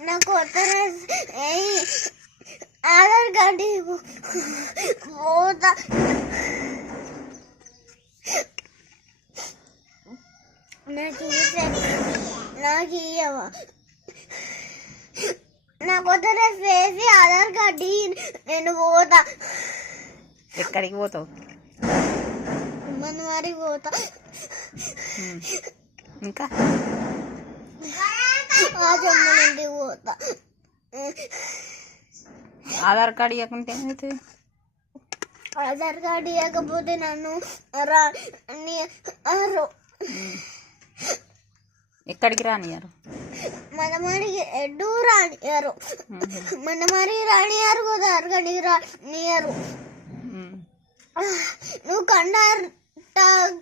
నాకు ఆధార్ కార్డు పోతా నాకు ఇయ్యవా నాకు వేసి ఆధార్ కార్డు నేను పోతా. ఎక్కడికి పోతావు? మరి పోతా. ఇంకా నుండి పోతా. ఆధార్ కార్డు ఇవ్వకుంటే ఏమవుతుంది? ఆధార్ కార్డు ఇవ్వకపోతే నన్ను ఎక్కడికి రానియారు? మనమడికి ఎడ్డు రానియారు. మనమడి రానియారు కదా, ఆధార్ కార్డు రానియారు. నువ్వు కండక్టర్